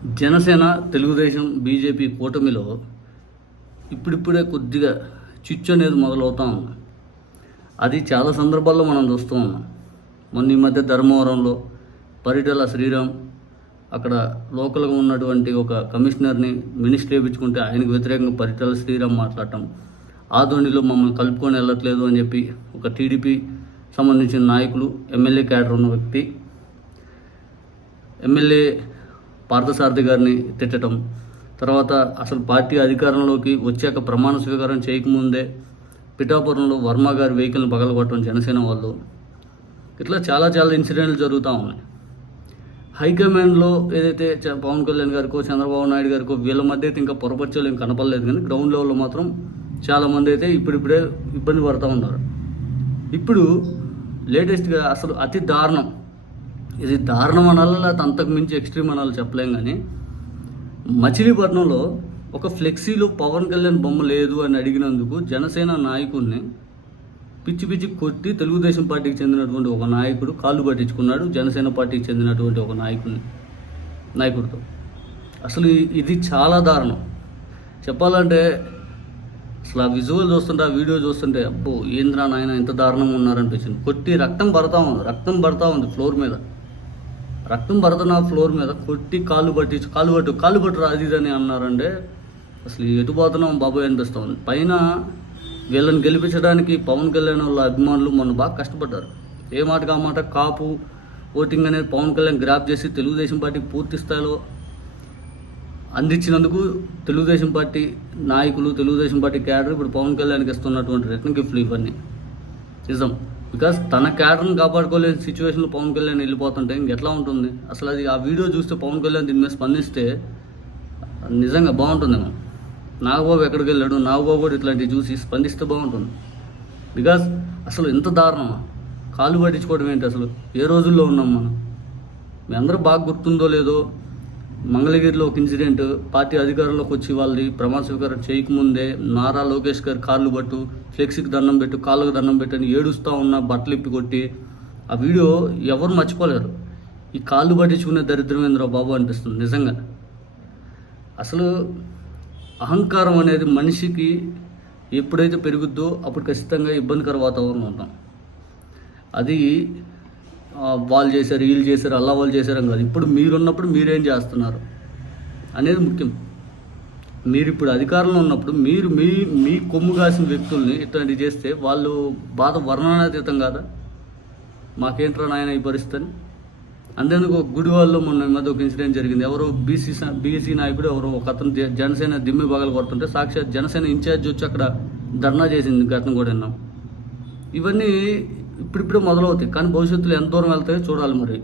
Janasena Telugu Desam BJP కూటమిలో ఇప్పుడిప్పుడే కొద్దిగా చిచ్చు అనేది మొదలవుతా ఉంది. అది చాలా సందర్భాల్లో మనం చూస్తూ ఉన్నాం. మొన్న ఈ మధ్య ధర్మవరంలో పరిటాల శ్రీరామ్ అక్కడ లోకల్గా ఉన్నటువంటి ఒక కమిషనర్ని మినిస్టర్ వేయించుకుంటే ఆయనకు వ్యతిరేకంగా పరిటల శ్రీరామ్ మాట్లాడటం ఆ ధోనిలో మమ్మల్ని కలుపుకొని వెళ్ళట్లేదు అని చెప్పి ఒక టీడీపీ సంబంధించిన నాయకులు ఎమ్మెల్యే క్యాడర్ ఉన్న వ్యక్తి ఎమ్మెల్యే పార్థసారథి గారిని తిట్టడం తర్వాత అసలు పార్టీ అధికారంలోకి వచ్చాక ప్రమాణ స్వీకారం చేయకముందే పిఠాపురంలో వర్మ గారి వెహికల్ని పగలగొట్టడం జనసేన వాళ్ళు. ఇట్లా చాలా చాలా ఇన్సిడెంట్లు జరుగుతూ ఉన్నాయి. హైకమాండ్లో ఏదైతే చ- పవన్ కళ్యాణ్ గారికో చంద్రబాబు నాయుడు గారికో వీళ్ళ మధ్య అయితే ఇంకా పొరపచ్చాలు ఏం కనపడలేదు. కానీ గ్రౌండ్ లెవెల్లో మాత్రం చాలామంది అయితే ఇప్పుడిప్పుడే ఇబ్బంది పడుతూ ఉన్నారు. ఇప్పుడు లేటెస్ట్గా అసలు అతి దారుణం ఇది దారుణం అనాలి? లేకపోతే అంతకు మించి ఎక్స్ట్రీమ్ అనాలి చెప్పలేం కానీ మచిలీపట్నంలో ఒక ఫ్లెక్సీలో పవన్ కళ్యాణ్ బొమ్మ లేదు అని అడిగినందుకు జనసేన నాయకుడిని పిచ్చి పిచ్చి కొట్టి తెలుగుదేశం పార్టీకి చెందినటువంటి ఒక నాయకుడు కాళ్ళు పట్టించుకున్నాడు జనసేన పార్టీకి చెందినటువంటి ఒక నాయకుడిని నాయకుడితో. అసలు ఇది చాలా దారుణం. చెప్పాలంటే అసలు ఆ విజువల్ చూస్తుంటే ఆ వీడియో చూస్తుంటే అబ్బో ఏంద్రా నాయన ఇంత దారుణంగా ఉన్నారనిపించింది. కొట్టి రక్తం పడతా ఉంది రక్తం పడతా ఉంది ఫ్లోర్ మీద. రక్తం పడుతున్న ఫ్లోర్ మీద కొట్టి కాళ్ళు పట్టించు కాళ్ళు పట్టు కాళ్ళు పట్టు అది అని అన్నారంటే అసలు ఎటు పోతున్నాం బాబాయ్ అనిపిస్తూ ఉంది పైన వీళ్ళని గెలిపించడానికి పవన్ కళ్యాణ్ వాళ్ళ అభిమానులు మొన్న బాగా కష్టపడ్డారు. ఏ మాట మాట కాపు ఓటింగ్ అనేది పవన్ కళ్యాణ్ గ్రాప్ చేసి తెలుగుదేశం పార్టీ పూర్తి స్థాయిలో అందించినందుకు తెలుగుదేశం పార్టీ నాయకులు తెలుగుదేశం పార్టీ క్యాడర్ ఇప్పుడు పవన్ కళ్యాణ్కి ఇస్తున్నటువంటి రిటర్న్ గిఫ్ట్లు ఇవన్నీ. నిజం. బికాస్ తన క్యాడర్ని కాపాడుకోలేని సిచ్యువేషన్లో పవన్ కళ్యాణ్ వెళ్ళిపోతుంటే ఇంకెట్లా ఉంటుంది? అసలు అది ఆ వీడియో చూస్తే పవన్ కళ్యాణ్ దీని మీద స్పందిస్తే నిజంగా బాగుంటుందేమో. నాగబాబు ఎక్కడికి వెళ్ళాడు? నాగబాబు కూడా ఇట్లాంటివి చూసి స్పందిస్తే బాగుంటుంది. బికాస్ అసలు ఎంత దారుణమా? కాలు పట్టించుకోవడం ఏంటి అసలు? ఏ రోజుల్లో ఉన్నాం మనం? మీ అందరూ బాగా గుర్తుందో లేదో మంగళగిరిలో ఒక ఇన్సిడెంట్. పార్టీ అధికారంలోకి వచ్చి వాళ్ళది ప్రమాణ స్వీకారం చేయకముందే నారా లోకేష్ గారు కాళ్ళు పట్టు ఫ్లెక్సీకి దండం పెట్టు కాళ్ళకు దండం పెట్టని ఏడుస్తూ ఉన్న బట్టలు ఇప్పి కొట్టి ఆ వీడియో ఎవరు మర్చిపోలేరు. ఈ కాళ్ళు పట్టించుకునే దరిద్రమేంద్ర బాబు అనిపిస్తుంది నిజంగా. అసలు అహంకారం అనేది మనిషికి ఎప్పుడైతే పెరుగుద్దో అప్పుడు ఖచ్చితంగా ఇబ్బందికర వాతావరణం ఉంటాం. అది వాళ్ళు చేశారు వీళ్ళు చేశారు అల్లా వాళ్ళు చేశారని కాదు. ఇప్పుడు మీరున్నప్పుడు మీరేం చేస్తున్నారు అనేది ముఖ్యం. మీరు ఇప్పుడు అధికారంలో ఉన్నప్పుడు మీరు మీ మీ కొమ్ము కాసిన వ్యక్తుల్ని ఇట్లాంటివి చేస్తే వాళ్ళు బాధ వర్ణనాతీతం కాదా? మాకేంట్రా నాయన ఈ పరిస్థితి అని? అంతేందుకు ఒక మొన్న మధ్య ఒక ఇన్సిడెంట్ జరిగింది. ఎవరో బీసీ బీసీ నాయకుడు ఎవరో ఒక అతను జనసేన దిమ్మి పగలు కొడుతుంటే సాక్షాత్ జనసేన ఇన్ఛార్జ్ వచ్చి అక్కడ ధర్నా చేసింది గతం కూడా విన్నాం. ఇవన్నీ ఇప్పుడిప్పుడే మొదలవుతాయి. కానీ భవిష్యత్తులో ఎంత దూరం వెళ్తాయో చూడాలి మరి.